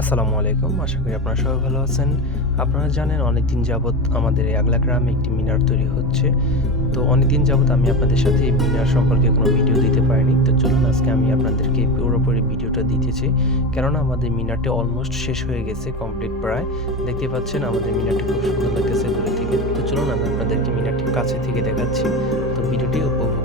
আসসালামু আলাইকুম, আশা করি আপনারা সবাই ভালো আছেন। আপনারা জানেন অনেক দিন যাবৎ আমাদের আগলা গ্রামে একটি মিনার তৈরি হচ্ছে। তো অনেক দিন যাবৎ আমি আপনাদের সাথে এই মিনার সম্পর্কে কোনো ভিডিও দিতে পারিনি। তো চলুন আজকে আমি আপনাদেরকে পুরোপুরি ভিডিওটা দিতেছি। কেননা আমাদের মিনারটি অলমোস্ট শেষ হয়ে গেছে, কমপ্লিট প্রায়। দেখতে পাচ্ছেন আমাদের মিনারটি খুব সুন্দর লাগতেছে দূরে থেকে। তো চলুন আমি আপনাদেরকে মিনারটি কাছে থেকে দেখাচ্ছি। তো ভিডিওটি উপভোগ